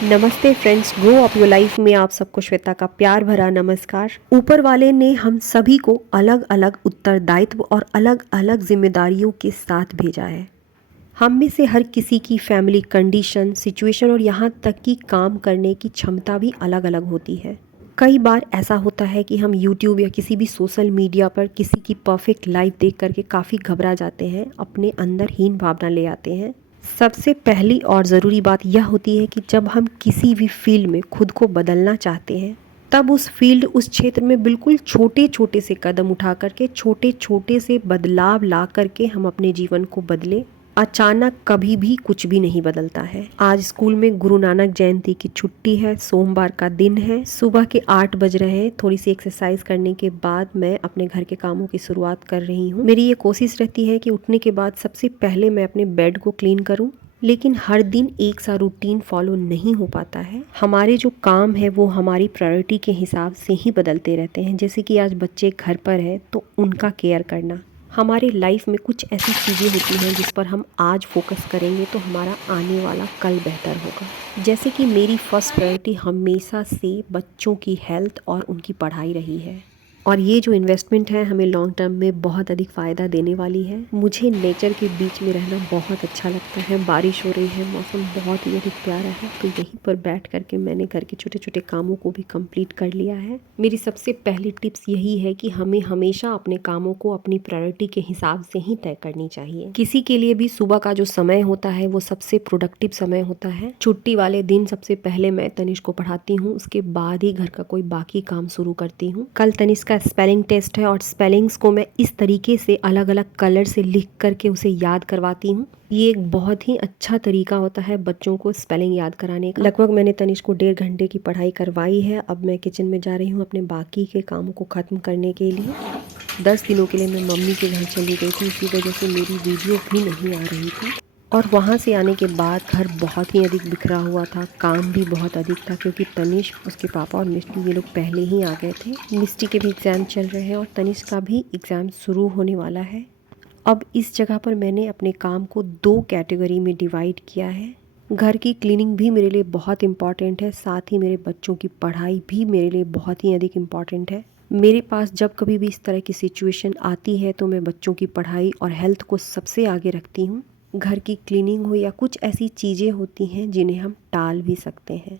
नमस्ते friends, grow up your life में आप सबको श्वेता का प्यार भरा नमस्कार। ऊपर वाले ने हम सभी को अलग अलग उत्तरदायित्व और अलग अलग जिम्मेदारियों के साथ भेजा है। हम में से हर किसी की फैमिली कंडीशन, सिचुएशन और यहाँ तक कि काम करने की क्षमता भी अलग अलग होती है। कई बार ऐसा होता है कि हम YouTube या किसी भी सोशल मीडिया पर किसी की परफेक्ट लाइफ देख करके काफ़ी घबरा जाते हैं, अपने अंदर हीन भावना ले आते हैं। सबसे पहली और ज़रूरी बात यह होती है कि जब हम किसी भी फील्ड में खुद को बदलना चाहते हैं, तब उस क्षेत्र में बिल्कुल छोटे छोटे से कदम उठा करके, छोटे छोटे से बदलाव ला करके हम अपने जीवन को बदलें। अचानक कभी भी कुछ भी नहीं बदलता है। आज स्कूल में गुरु नानक जयंती की छुट्टी है, सोमवार का दिन है, सुबह के 8 बज रहे हैं। थोड़ी सी एक्सरसाइज करने के बाद मैं अपने घर के कामों की शुरुआत कर रही हूँ। मेरी ये कोशिश रहती है कि उठने के बाद सबसे पहले मैं अपने बेड को क्लीन करूँ, लेकिन हर दिन एक सा रूटीन फॉलो नहीं हो पाता है। हमारे जो काम है वो हमारी प्रायोरिटी के हिसाब से ही बदलते रहते हैं। जैसे कि आज बच्चे घर पर है तो उनका केयर करना। हमारे लाइफ में कुछ ऐसी चीज़ें होती हैं जिस पर हम आज फोकस करेंगे तो हमारा आने वाला कल बेहतर होगा। जैसे कि मेरी फर्स्ट प्रायोरिटी हमेशा से बच्चों की हेल्थ और उनकी पढ़ाई रही है, और ये जो इन्वेस्टमेंट है हमें लॉन्ग टर्म में बहुत अधिक फ़ायदा देने वाली है। मुझे नेचर के बीच में रहना बहुत अच्छा लगता है। बारिश हो रही है, मौसम बहुत ही अधिक प्यारा है, तो यहीं पर बैठ करके मैंने घर के छोटे छोटे कामों को भी कंप्लीट कर लिया है। मेरी सबसे पहली टिप्स यही है कि हमें हमेशा अपने कामों को अपनी प्रायोरिटी के हिसाब से ही तय करनी चाहिए। किसी के लिए भी सुबह का जो समय होता है वो सबसे प्रोडक्टिव समय होता है। छुट्टी वाले दिन सबसे पहले मैं तनिष्क को पढ़ाती हूँ, उसके बाद ही घर का कोई बाकी काम शुरू करती हूँ। कल तनिष्क का स्पेलिंग टेस्ट है और स्पेलिंग्स को मैं इस तरीके से अलग अलग कलर से लिख करके उसे याद करवाती हूँ। ये एक बहुत ही अच्छा तरीका होता है बच्चों को स्पेलिंग याद कराने का। लगभग मैंने तनिष्क को 1.5 घंटे की पढ़ाई करवाई है। अब मैं किचन में जा रही हूँ अपने बाकी के कामों को ख़त्म करने के लिए। 10 दिनों के लिए मैं मम्मी के घर चली गई थी, इसी वजह से मेरी वीडियो भी नहीं आ रही थी। और वहाँ से आने के बाद घर बहुत ही अधिक बिखरा हुआ था, काम भी बहुत अधिक था, क्योंकि तनिष्क, उसके पापा और मिष्टी ये लोग पहले ही आ गए थे। मिष्टी के भी एग्ज़ाम चल रहे हैं और तनिष्क का भी एग्ज़ाम शुरू होने वाला है। अब इस जगह पर मैंने अपने काम को 2 कैटेगरी में डिवाइड किया है। घर की क्लीनिंग भी मेरे लिए बहुत इम्पॉर्टेंट है, साथ ही मेरे बच्चों की पढ़ाई भी मेरे लिए बहुत ही अधिक इम्पॉर्टेंट है। मेरे पास जब कभी भी इस तरह की सिचुएशन आती है तो मैं बच्चों की पढ़ाई और हेल्थ को सबसे आगे रखती हूँ। घर की क्लीनिंग हो या कुछ ऐसी चीज़ें होती हैं जिन्हें हम टाल भी सकते हैं,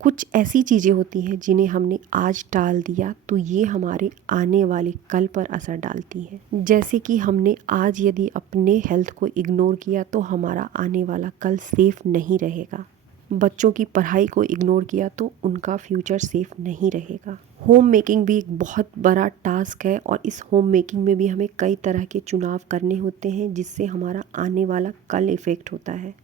कुछ ऐसी चीज़ें होती हैं जिन्हें हमने आज टाल दिया तो ये हमारे आने वाले कल पर असर डालती है। जैसे कि हमने आज यदि अपने हेल्थ को इग्नोर किया तो हमारा आने वाला कल सेफ नहीं रहेगा। बच्चों की पढ़ाई को इग्नोर किया तो उनका फ्यूचर सेफ नहीं रहेगा। होम मेकिंग भी एक बहुत बड़ा टास्क है और इस होम मेकिंग में भी हमें कई तरह के चुनाव करने होते हैं जिससे हमारा आने वाला कल इफ़ेक्ट होता है।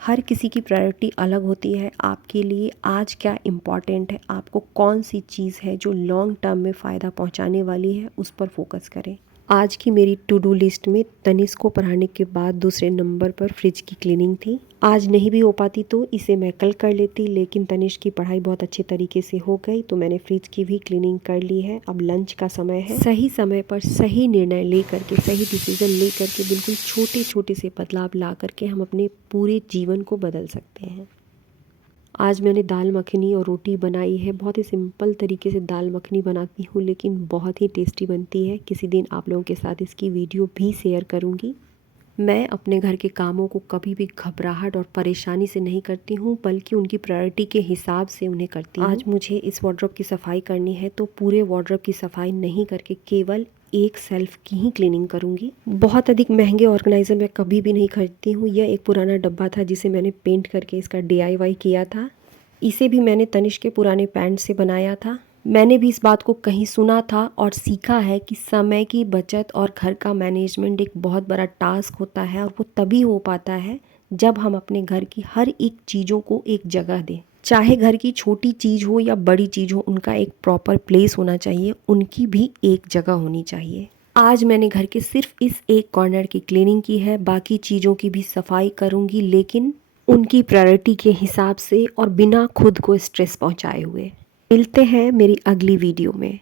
हर किसी की प्रायोरिटी अलग होती है। आपके लिए आज क्या इम्पॉर्टेंट है, आपको कौन सी चीज़ है जो लॉन्ग टर्म में फ़ायदा पहुंचाने वाली है, उस पर फोकस करें। आज की मेरी टू डू लिस्ट में तनिष्क को पढ़ाने के बाद दूसरे नंबर पर फ्रिज की क्लीनिंग थी। आज नहीं भी हो पाती तो इसे मैं कल कर लेती, लेकिन तनिष्क की पढ़ाई बहुत अच्छे तरीके से हो गई तो मैंने फ्रिज की भी क्लीनिंग कर ली है। अब लंच का समय है। सही समय पर सही निर्णय ले करके, सही डिसीजन ले करके, बिल्कुल छोटे छोटे से बदलाव ला करके हम अपने पूरे जीवन को बदल सकते हैं। आज मैंने दाल मखनी और रोटी बनाई है। बहुत ही सिंपल तरीके से दाल मखनी बनाती हूँ, लेकिन बहुत ही टेस्टी बनती है। किसी दिन आप लोगों के साथ इसकी वीडियो भी शेयर करूँगी। मैं अपने घर के कामों को कभी भी घबराहट और परेशानी से नहीं करती हूँ, बल्कि उनकी प्रायोरिटी के हिसाब से उन्हें करती हूँ। आज मुझे इस वार्डरोब की सफाई करनी है तो पूरे वार्डरोब की सफाई नहीं करके केवल एक सेल्फ की ही क्लीनिंग करूँगी। बहुत अधिक महंगे ऑर्गेनाइज़र मैं कभी भी नहीं खरीदती हूँ। यह एक पुराना डब्बा था जिसे मैंने पेंट करके इसका DIY किया था। इसे भी मैंने तनिष्क के पुराने पैंट से बनाया था। मैंने भी इस बात को कहीं सुना था और सीखा है कि समय की बचत और घर का मैनेजमेंट एक बहुत बड़ा टास्क होता है, और वो तभी हो पाता है जब हम अपने घर की हर एक चीज़ों को एक जगह दें। चाहे घर की छोटी चीज़ हो या बड़ी चीज़ हो, उनका एक प्रॉपर प्लेस होना चाहिए, उनकी भी एक जगह होनी चाहिए। आज मैंने घर के सिर्फ इस एक कॉर्नर की क्लीनिंग की है, बाकी चीज़ों की भी सफाई करूँगी, लेकिन उनकी प्रायोरिटी के हिसाब से और बिना खुद को स्ट्रेस पहुँचाए हुए। मिलते हैं मेरी अगली वीडियो में।